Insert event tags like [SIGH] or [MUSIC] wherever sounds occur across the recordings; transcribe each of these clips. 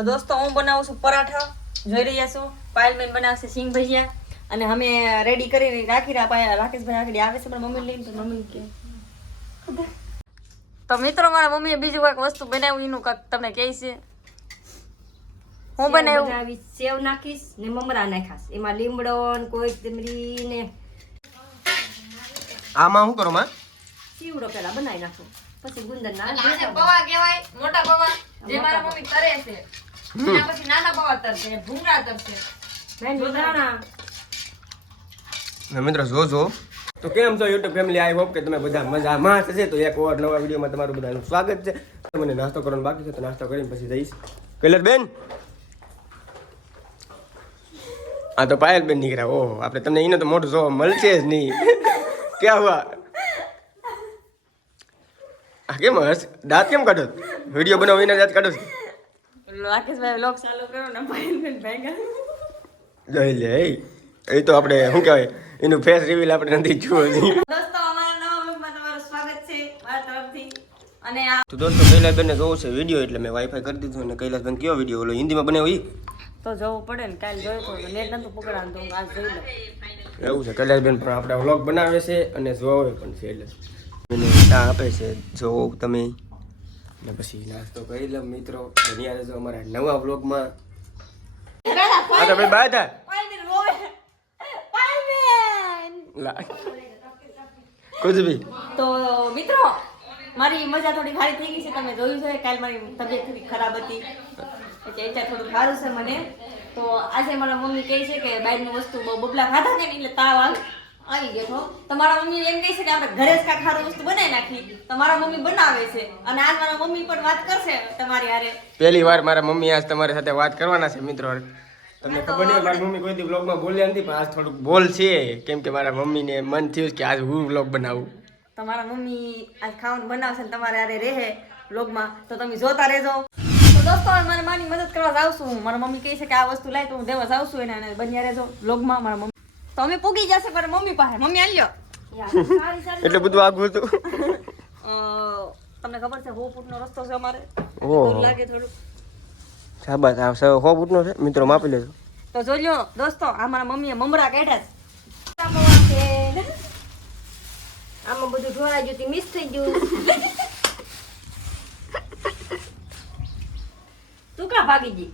તો દોસ્તો હું બનાવું છું પરાઠા. જોઈ રહ્યા છો? પાયલબેન બનાવશે સિંગ ભજીયા. અને અમે રેડી કરીને રાખી રહ્યા. રાકેશભાઈ રાખી આવે છે પણ મમ્મી લઈને તો મમ્મી કે તો મિત્રો મારા મમ્મીએ બીજું કાંઈક વસ્તુ બનાવ્યું એનું કાંઈક તમને કહે છે. હું બનાવ્યું બનાવી? સેવ નાખીશ ને મમરા નાખાશ. એમાં લીમડો ને કોથમરી ને આમાં શું કરો માં? ચીવડો પેલા બનાવી નાખો. પછી ગુંદર ના પવા કહેવાય મોટા પવા જે મારા મમ્મી કરે છે. એના પછી નાના પૌવા તરશે ભૂંગળા તરશે. મેંદુ દાણા ને મિત્રો જોજો તો કેમ છો યુટ્યુબ ફેમિલી આઈ હોપ કે તમે બધા મજામાં થશે તો એક ઓર નવા વિડીયોમાં તમારું બધાનું સ્વાગત છે. મને નાસ્તો કરવાનો બાકી છે તો નાસ્તો કરીને પછી જઈશ. કલર બેન? આ તો પાયલ બેન નીકળ્યા. ઓહો આપણે તમને એને તો મોટું જોવા મળશે જ નહીં. ક્યાં હુઆ? આ કેમ હસ દાંત કેમ કાઢો વીડિયો બનાવો એના દાંત કાઢો છો? રાકેશભાઈ વ્લોગ ચાલુ કરો ને જોઈ લે એ એ તો આપણે શું કહેવાય એનું ફેસ રિવીલ આપણે નથી નહીં દોસ્તો અમારા નવા વ્લોગમાં તમારું સ્વાગત છે મારા તરફથી. અને આ તો દોસ્તો કૈલાસબેનને જોવો છે વીડિયો એટલે મેં વાઈફાઈ કરી દીધું અને કૈલાસબેન કયો વીડિયો ઓલો હિન્દીમાં ઈ? તો જોવું પડે ને કાલે જોયું તો નેટ નતું પકડાનું તો આજ જોઈ લઉં એવું છે કૈલાસબેન પણ આપણે વ્લોગ બનાવે છે અને જોવે પણ છે એટલે. મને ચા આપે છે જોવો તમે ને પછી નાસ્તો કરી લો મિત્રો. ધન્યવાદ રહેજો અમારા નવા વ્લોગમાં. હા તો કુછ ભી મિત્રો મારી મજા થોડી સારી થઈ ગઈ છે. તમે જોયું છે કાલ મારી તબિયત થોડી ખરાબ હતી. એટલે થોડું સારું છે મને. તો આજે મારા મમ્મી કહે છે કે બહારની વસ્તુ બહુ બબલા ખાધા ને એટલે તાવ આવી. આવી ગયો છો તો મારા મમ્મી એમ કહે છે કે આપણે ઘરે જ કાંઈક સારું વસ્તુ બનાવી નાખી તમારા મારા મમ્મી બનાવે છે. અને આજ મારા મમ્મી પણ વાત કરશે તમારી હારે. પહેલી વાર મારા મમ્મી આજ તમારી સાથે વાત કરવાના છે મિત્રો. તમને ખબર નહીં મારી મમ્મી કોઈ દી બ્લોગમાં બોલ્યા નથી પણ આજ થોડુંક બોલ છે. કેમ કે મારા મમ્મીને મન થયું કે આજ હું બ્લોગ બનાવું. તમારા મમ્મી આજ ખાવાનું બનાવશે ને તમારે હારે રહે બ્લોગમાં તો તમે જોતા રહેજો. તો દોસ્તો મારે માની મદદ કરવા જાઉં છું. મારા મમ્મી કહે છે કે આ વસ્તુ લાય તો હું દેવા જાઉં છું એને બન્યા રહેજો બ્લોગમાં મારા મમ્મી તો અમે પૂગી જશે પર મમ્મી પાસે. મમ્મી આલ્યો એટલે બધું આગું હતું. તમને ખબર છે હો ફૂટનો રસ્તો છે અમારે. ઓહો. લાગે થોડું શાબાશ આ હો ફૂટનો છે? મિત્રો માપી લેજો. તો જોઈ લો દોસ્તો આ મારા મમ્મીએ મમરા કાઢ્યા છે. આમાં બધું ઢોળાઈ ગયું તી મિક્સ થઈ ગયું. તું કા ભાગી ગઈ?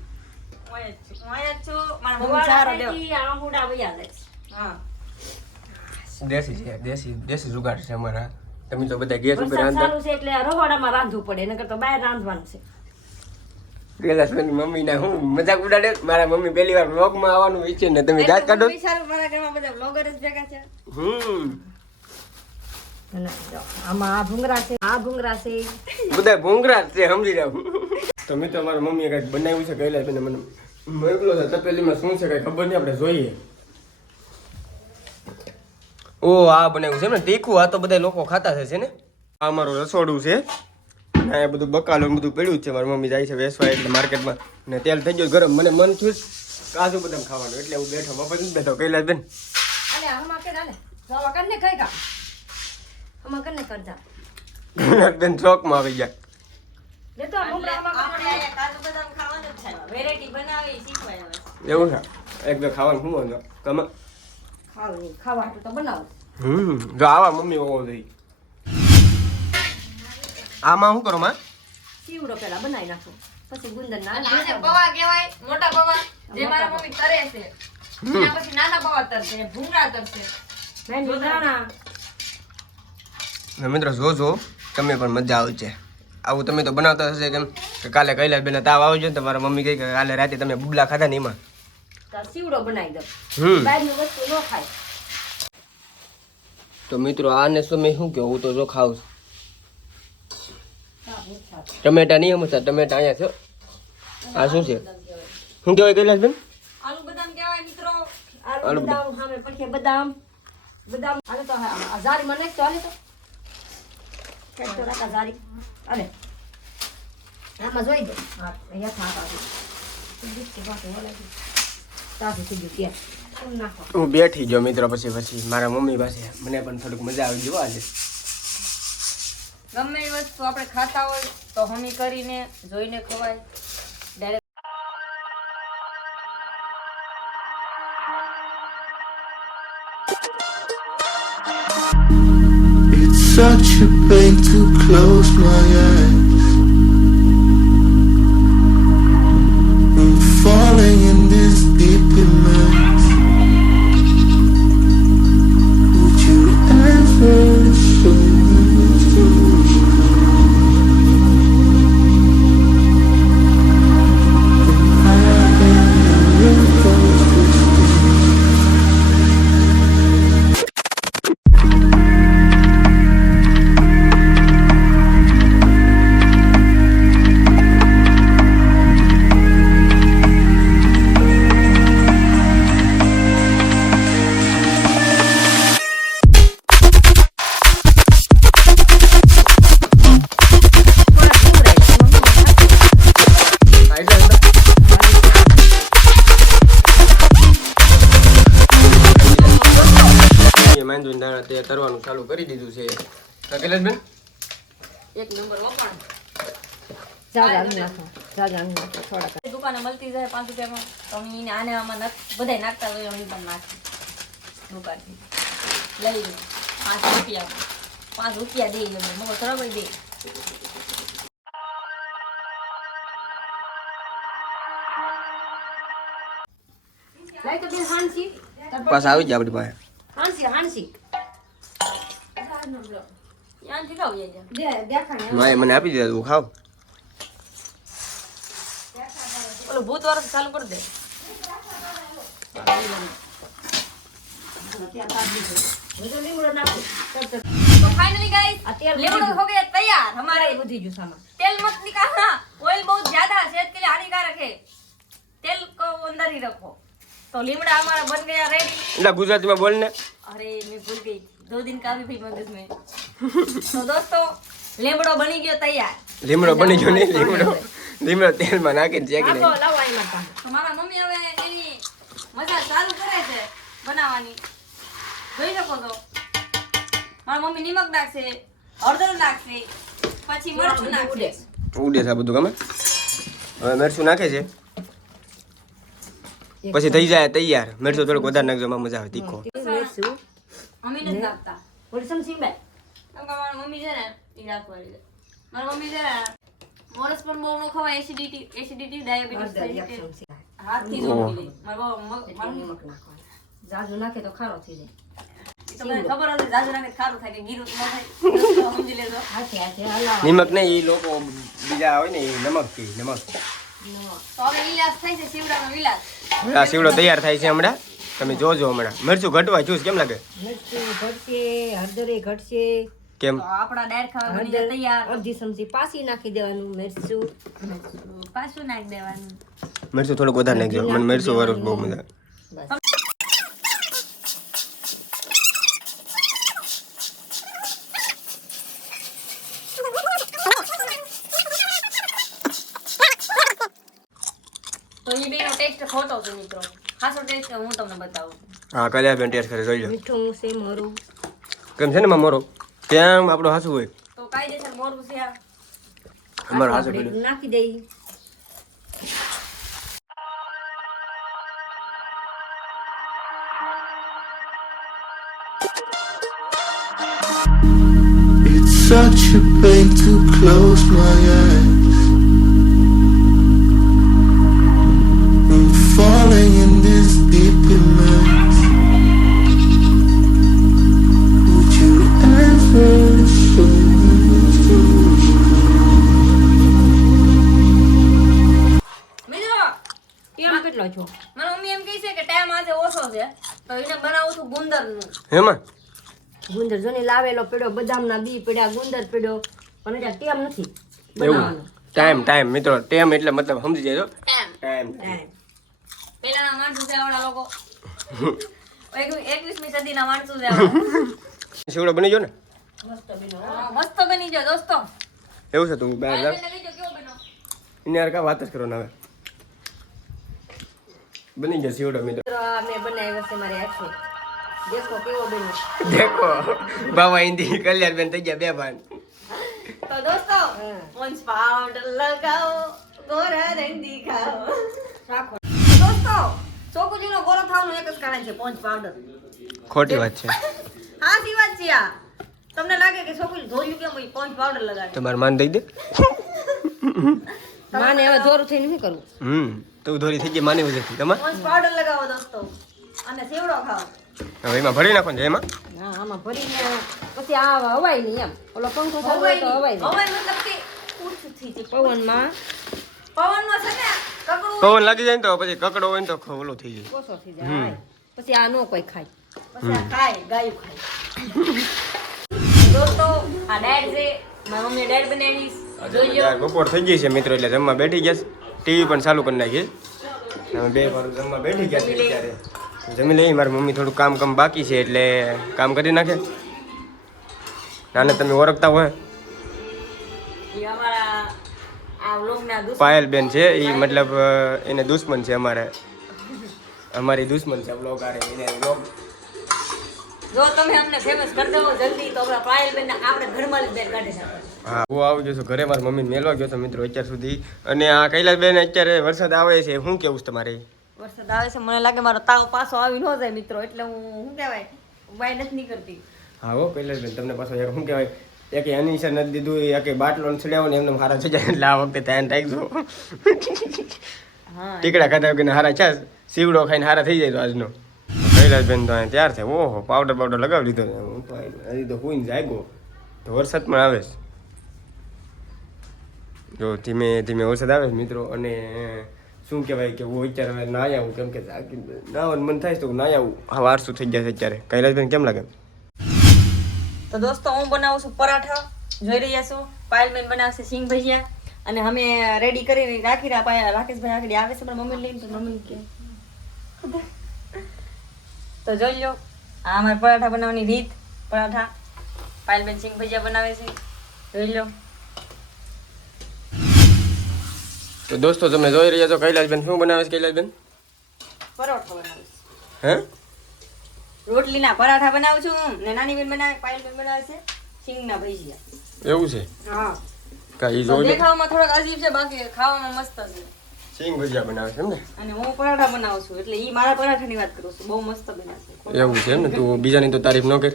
હું અહીંયા જ છું. હું અહીંયા જ છું. મારા મમ્મી ચારો દેવ આ હુડા વયા હા દેશી છે દેશી દેશી જુગાડ છે અમારા. તમે તો બધા ગેસ ઉપર રાંધતા છે એટલે રવાડામાં રાંધવું પડે નકર તો બહાર રાંધવાનું છે. ગેલાસ મમ્મી ના હું મજાક ઉડાડે મારા મમ્મી પહેલી વાર વ્લોગમાં આવવાનું ઈચ્છે ને તમે દાંત કાઢો. સારું મારા ઘરમાં બધા વ્લોગર જ ભેગા છે. હમ. આમાં આ ભૂંગરા છે આ ભૂંગરા છે. બધા ભૂંગરા છે સમજી જાવ તો મિત્રો મારા મમ્મીએ કંઈક બનાવ્યું છે કૈલાસ બેને મને મોકલો છે. તપેલીમાં શું છે કઈ ખબર નહીં આપણે જોઈએ. ઓ આ બનાવ્યું છે ને? તીખું આ તો બધા લોકો ખાતા થશે ને? આ મારું રસોડું છે. ને આ બધું બકાલું બધું પડ્યું જ છે. મારી મમ્મી જાય છે વેસવા એટલે માર્કેટમાં. ને તેલ થઈ ગયું ગરમ. મને મન થયું કાજુ બદામ ખાવાનું. એટલે હું બેઠો મફત નથી બેઠો. કૈલાસ બેન. શોખમાં આવી ગયા. લે તો આ ભૂંગરા આમાં આપણે અહીંયા કાજુ બદામ ખાવાનું જ છે. વેરાયટી બનાવી શીખવાય હવે. એવું છે? એક બે ખાવાનું શું વાંધો તમે ખાવ નહીં તો બનાવું. હમ જો આવા મમ્મી હોવો જોઈએ. આમાં શું કરો માં? ચીવડો પેલા બનાવી નાખું. પછી ગુંદર આને પૌવા કહેવાય મોટા પૌવા જે મારા મમ્મી તરે છે. એના પછી નાના પૌવા તરશે ભૂંગળા તરશે. મેંદુ દાણા મિત્રો જોજો તમે પણ મજા આવશે. આવું તમે તો બનાવતા હશે કેમ કે કાલે કૈલાસ બેન તાવ આવજો ને તમારા મમ્મી કહે કે કાલે રાતે તમે બુબલા ખાધા ને એમાં. તો બનાવી દો. હમ. બહારની વસ્તુ ન ખાય. તો મિત્રો આને શું મેં શું કહું હું તો જો ખાઉં છું. ટમેટા નહીં સમજતા ટમેટા અહીંયા છે આ શું છે? શું કહેવાય કૈલાસ બેન? આલુ બદામ કહેવાય મિત્રો. આલુ આલુ બદામ સામે પછી બદામ. બદામ. આલે તો હા, આ ઝારીમાં નાખ તો આલે તો. ખેંચ તો રાખ આ ઝારી. આલે. આમાં જોઈ દો. હા અહીંયા થાક આવી દીકરી પાસે ઓલે તાજું થઈ ગયું ત્યાં. ફૂલ નાખો હું બેઠી જો મિત્રો પછી પછી મારા મમ્મી પાસે. મને પણ થોડુંક મજા આવી જોવા આજે. ગમે એ વસ્તુ આપણે ખાતા હોય તો હમી કરીને જોઈને ખવાય. Direct Such a pain to close my eyes. I'm falling in તે કરવાનું ચાલુ કરી દીધું છે. કૈલાસબેન? એક નંબર વખાણ દુકાને મળતી જાય પાંચ રૂપિયામાં. તો અમે આને આમાં નાખ નાખતા હોય અમે પણ નાખી. દુકાનથી. લઈ લો. પાંચ રૂપિયા પાંચ રૂપિયા દે અમે મગર બરાબર દે. લઈ હાંસી. પાછા આવી જાય આપણી પાસે. હાંસી હાંસી ત્યાંથી ખાવ જાય દે દેખાણે માએ મને આપી દીધા તું ખાવ ઓલું ભૂત વાળો ચાલુ કરી દે હું તો લીમડો નાખું તરત જ. તો ફાઇનલી ગાઈસ આ તેલ लेमन हो गया तैयार हमारे એ બધી જ્યું સામાન तेल मत निकालना ऑयल बहुत ज्यादा सेहत के लिए हानिकारक है तेल को अंदर ही रखो तो लीमड़ा हमारा बन गया रेडी એટલે ગુજરાતીમાં બોલ ને अरे मैं भूल गई दो दिन का भी भाई मगज में तो दोस्तों लेमड़ो बनी गयो तैयार લીમડો બની ગયો નહીં લીમડો લીમડો તેલમાં નાખીને ચેક આપો નહીં લાવો અહીં મારા પાસે. તો મારા મમ્મી હવે એની મજા ચાલુ કરે છે બનાવવાની જોઈ શકો છો મારા મમ્મી નિમક નાખશે હળદર નાખશે પછી મરચું નાખશે ઉડે છે આ બધું ગમે હવે મરચું નાખે છે પછી થઈ જાય તૈયાર મરચું થોડુંક વધારે નાખજો એમાં મજા આવે તીખો મેસું મમ્મી નથી નાખતા ઓલી સમસી બે કે મારી મમ્મી છે ને એ રાખવા છે મારી મમ્મી છે ને મોરસ પણ બહુ ન ખવાય એસિડિટી એસિડિટી ડાયાબિટીસ હાથથી જ મારા નિમક નાખવાનું. જાજુ નાખે તો ખારો થઈ જાય. [LAUGHS] નિમક એ લોકો બીજા હોય ને એ નમક નમક. તૈયાર થાય છે હમણાં. તમે જોજો હમણાં. મરચું ઘટવા જ્યુસ કેમ લાગે? મરચું ઘટશે હળદરે ઘટશે. કેમ? તો આપણા ડાયર ખાવા બની જાય તૈયાર. અડધી ચમચી પાસી નાખી દેવાનું મરચું. પાછું નાખી દેવાનું. મરચું થોડુંક વધારે નાખજો. મને મરચું વાળું બહુ મજા આવે. બસ તો એ બેનો ટેસ્ટ ખોટો છે મિત્રો હું તમને બતાવું. હા કલ્યા બેન ટેસ્ટ કરે જોઈ લો મીઠું છે મરું. કેમ છે ને માં મોરો? કેમ આપણો હાસુ હોય? તો કાયદેસર મોરું છે આ. અમાર હાસુ નાખી દઈ. Such a pain to close my eyes. છું ગુંદરનું. હેમાં? ગુંદર જોને લાવેલો પડ્યો બદામના બી પડ્યા ગુંદર પડ્યો પણ એટલે ટેમ નથી એવું? ટાઈમ ટાઈમ મિત્રો ટેમ એટલે મતલબ સમજી જાય ટાઈમ. ટાઈમ. ટાઈમ. પેલાના માણસો છે લોકો. [LAUGHS] એકવીસમી સદીના માણસો છે [LAUGHS] શિવડો બની જો ને? મસ્ત બની ગયો દોસ્તો. એવું છે તું બહાર જા. એને યાર કા વાત જ કરો ને હવે. બની ગયા શિવડો મિત્રો. મેં બનાવ્યો છે મારી આખી દેખો કેવો બન્યો દેખો બાબા હિન્દી કલ્યાણ બેન થઈ ગયા બે ભાન તો દોસ્તો હા. પંચ પાવડર લગાવો ગોરા રંગ દેખાવો રાખો દોસ્તો ચોકુજીનો ગોરો થવાનું એક જ કારણ છે પંચ પાવડર ખોટી વાત છે. [LAUGHS] હાચી વાત છે આ. તમને લાગે કે છોકરી ધોયું કેમ હોય પંચ પાવડર લગાડે. તમારે માન દઈ દે. [LAUGHS] માને હવે જોરું થઈને શું કરવું હમ તું ધોરી થઈ ગઈ માની વજેથી તમારે? પંચ પાવડર લગાવો દોસ્તો. અને સેવડો ખાઓ. હવે એમાં ભરી નાખો ને એમાં? હા આમાં ભરીને પછી આ હવાય નહીં એમ. ઓલો પંખો ચાલુ હોય તો હવાય જાય. મતલબ કે ઓછું થઈ જાય. પવનમાં. છે ને પવન લાગી જાય ને તો પછી કકડો હોય ને તો ઓલો થઈ જાય. ઓછો થઈ જાય પછી આ નો કોઈ ખાય. પછી આ ખાય ગાયું ખાય. દોસ્તો આ ડેડ છે. મારી મમ્મી ડેડ બનાવી. જોઈ લો. યાર, બપોર થઈ ગઈ છે મિત્રો એટલે જમવા બેઠી ગયા ટીવી પણ ચાલુ કરી નાખી. અમે બે વાર જમવા બેઠી ગયા છે ત્યારે જમી લઈ મારી મમ્મી થોડું કામ કામ બાકી છે એટલે કામ કરી નાખે. નાને તમે ઓળખતા હોય. પાયલ બેન છે એ મતલબ એને દુશ્મન છે અમારે. અમારી દુશ્મન છે બ્લોગ આરે એને બ્લોગ જો તમે અમને ફેમસ કરી દો જલ્દી તો આપણા પાયલ બેન આપણે ઘરમાં જ બેન કાઢી શકો હા હું આવી ગયો છું ઘરે મારી મમ્મી મેલવા ગયો તો મિત્રો અત્યાર સુધી. અને આ કૈલાસ બેન અત્યારે વરસાદ આવે છે શું કેવું છે તમારે? વરસાદ આવે છે મને લાગે મારો તાવ પાછો આવી ન જાય મિત્રો એટલે હું શું કહેવાય બાય નથી નહીં કરતી હા હો કૈલાસ તમને પાછો યાર શું કહેવાય એક અનિશા નથી દીધું એક બાટલો ને છડ્યાવો ને એમને હારા થઈ જાય એટલે આ વખતે ધ્યાન રાખજો. ટીકડા ખાતા વગર હારા છે સીવડો ખાઈને હારા થઈ જાય તો આજનો. કૈલાસબેન તો અહીંયા ત્યાર છે ઓહો પાવડર પાવડર લગાવી લીધો છે. હું તો અહીં- હજી તો હુઈને જાગ્યો. તો વરસાદ પણ આવે છે. જો ધીમે ધીમે વરસાદ આવે છે મિત્રો અને શું કહેવાય કે હું અત્યારે હવે ના આવું, કેમ કે ના મન થાય તો ના આવું. હા, વારસું થઈ જશે અત્યારે. કૈલાસબેન કેમ લાગે? તો દોસ્તો, હું બનાવું છું પરાઠા. જોઈ રહ્યા છો? પાયલબેન બનાવશે સિંગ ભજીયા. અને અમે રેડી કરીને રાખી રહ્યા. પાયા રાકેશભાઈ રાખી આવે છે, પણ મમ્મી લઈને તો મમ્મી કે તો જોઈ લો, આ અમારે પરાઠા બનાવવાની રીત. પરાઠા. પાયલબેન સિંગ ભજીયા બનાવે છે. જોઈ લો. તો દોસ્તો તમે જોઈ રહ્યા છો કૈલાસબેન. શું બનાવે છે કૈલાસબેન? પરોઠો બનાવે હે? રોટલીના પરાઠા બનાવું છું ને નાની બેન બનાવે પાયલ બેન બનાવે છે. સિંગના ભજીયા. એવું છે? હા. કાઈ જોઈ દેખાવમાં દેખાવામાં થોડોક અજીબ છે બાકી ખાવામાં મસ્ત છે. સિંગ ભજીયા બનાવે છે એમ ને? અને હું પરાઠા બનાવું છું એટલે ઈ મારા પરાઠાની વાત કરું છું. બહુ મસ્ત બનાવે છે. એવું છે એમ ને? તું બીજાની તો તારીફ ન કર.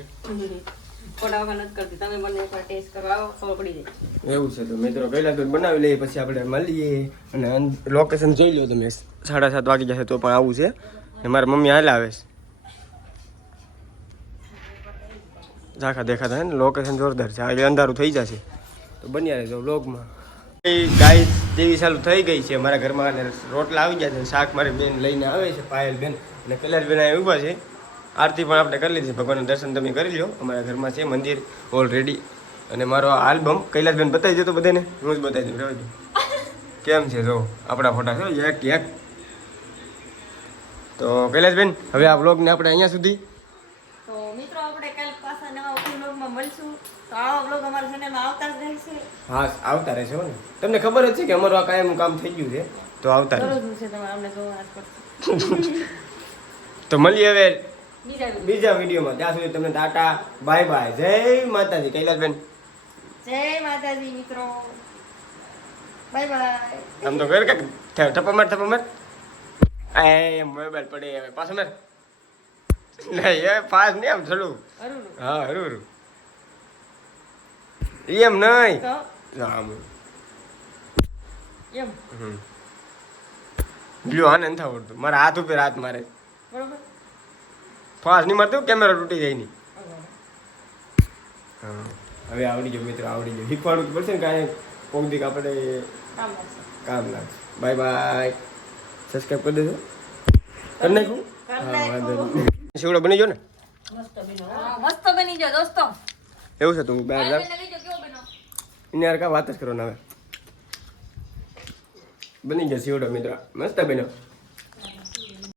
એવું છે તો મિત્રો કૈલાસ તો બનાવી લઈએ, પછી આપણે મળીએ. અને લોકેશન જોઈ લો તમે. સાડા સાત વાગી જશે તો પણ આવું છે. ને મારા મમ્મી હાલ આવે છે. ઝાખા દેખાતા હે ને લોકેશન જોરદાર છે. હવે અંધારું થઈ જશે. તો બન્યા રહેજો બ્લોગમાં ગાય જેવી ચાલુ થઈ ગઈ છે. મારા ઘરમાં રોટલા આવી ગયા છે. શાક મારી બેન લઈને આવે છે, પાયલ બેન. અને કૈલાસ બેન અહીંયા ઊભા છે. આરતી પણ આપણે કરી લીધી ભગવાનના દર્શન તમે કરી લો અમારા ઘરમાં છે મંદિર ઓલરેડી અને મારો આલ્બમ કૈલાસબેન બતાવી દેતો બધાને. હું જ બતાવી દઉં. રહેવા કેમ છે? જો આપણા ફોટા છે. એક એક તો કૈલાસબેન હવે આ વ્લોગને આપણે અહીંયા સુધી તો મિત્રો આપણે કાલ પાછા નવા વ્લોગમાં મળશું. તો આવા વ્લોગ અમારા ચેનલમાં આવતા જ રહેશે. હા આવતા રહેશે હો ને. તમને ખબર જ છે કે અમારું આ કાયમ કામ થઈ ગયું છે. તો આવતા રહેશે. [LAUGHS] તો મળીએ હવે બીજા વિડીયોમાં. ત્યાં સુધી તમને ટાટા બાય બાય. જય માતાજી. કૈલાસબેન. જય માતાજી મિત્રો. Bye bye. આમ તો કર કે ટપા માર ટપા માર એ મોબાઈલ પડે હવે. પાછો માર નહીં એ પાસ નહીં આમ થોડું. હા હરું હરું એમ નહીં. આમ. એમ. હમ. લ્યો આને નથી આવડતું. મારા હાથ ઉપર હાથ મારે. બરોબર. ફાસ નહીં મારતું કેમેરા તૂટી જાય નહીં. હા. હવે આવડી ગયો મિત્રો આવડી ગયો. શીખવાડવું તો પડશે ને કાંઈ કોક દીક આપણે કામ લાગશે. Bye bye. સબસ્ક્રાઈબ કરી દેજો. કરી નાખું? હા વાંધો નહીં. શિવડો બની ગયો ને? મસ્ત બની ગયો દોસ્તો. એવું છે તું બહાર જા એને યાર કાંઈ વાત જ કરો ને હવે? બની ગયો શિવડો મિત્ર. મસ્ત બન્યો.